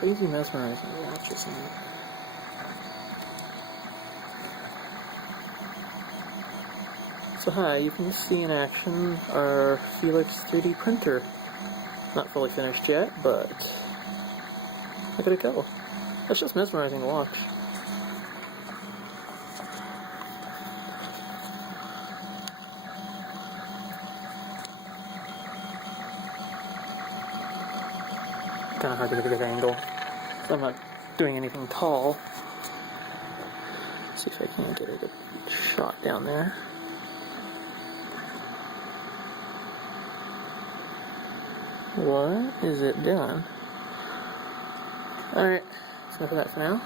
crazy mesmerizing to watch, isn't it? So hi, you can see in action our Felix 3D printer. Not fully finished yet, but look at it go. That's just mesmerizing to watch. Kind of hard to get a good angle, so I'm not doing anything tall. Let's see if I can get a good shot down there. What is it doing? Alright, that's enough of that for now.